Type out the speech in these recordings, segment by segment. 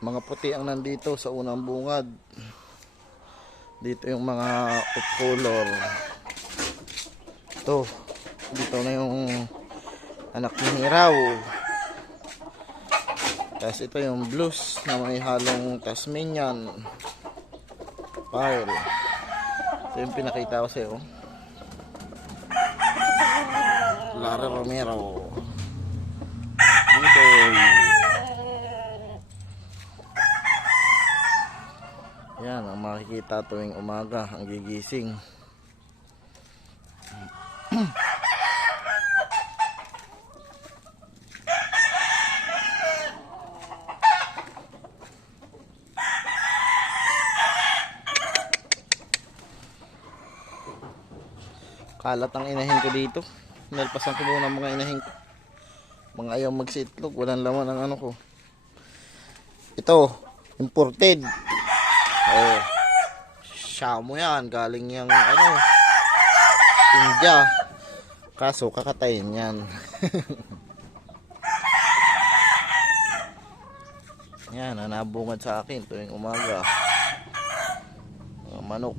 Mga puti ang nandito sa unang bungad. Dito yung mga off color. Ito, dito na yung anak ng hiraw. Tapos ito yung blues na may halong Tasmanian Pearl. Ito yung pinakita ko sa'yo. Lara Romero. Budoy. Yan ang makikita tuwing umaga ang gigising. Kalat ang inahin ko dito. Nalpasan ko muna mga inahin ko. Mga ayaw magsitlog. Walang laman ang ano ko. Ito, imported. Oh, Shamo yan. Galing yung ano, India. Kaso kakatayin yan. Yan, nanabungad sa akin tuwing umaga. Mga manok.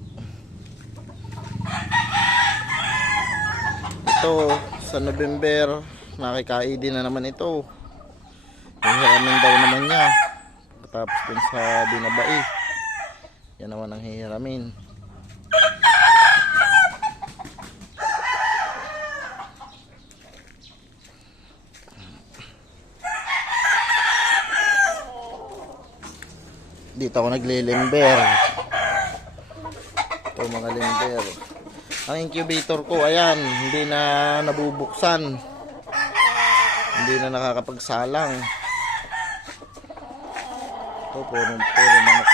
Ito, sa November, nakikaidi na naman ito. Hihiramin daw naman niya. Tapos dun sa binabai, yan naman ang hihiramin. Dito ako naglilimber. Ito mga limber. Ang incubator ko, ayan, hindi na nabubuksan. Hindi na nakakapagsalang. Ito, puro manok.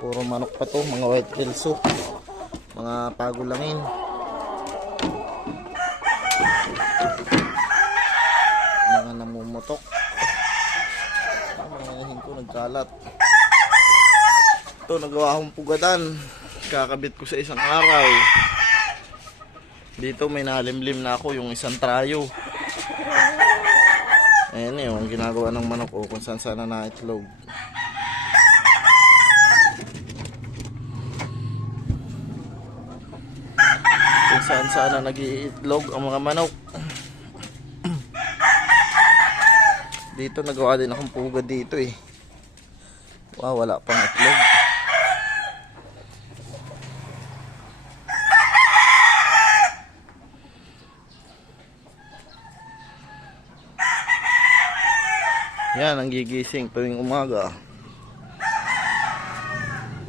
Puro manok pa to, mga white kelso. Mga pagulangin. Mga namumutok. Mga inahin ko nagkalat. Ito, nagawa akong pugadan. Kakabit ko sa isang araw. Dito may nalimlim na ako yung isang trayo. Ayan yung ginagawa ng manok o kung saan sana na itlog. Kung saan sana nag-iitlog ang mga manok. Dito nagawa din akong pugad dito eh. Wow, wala pang itlog. Yan ang gigising tuwing umaga.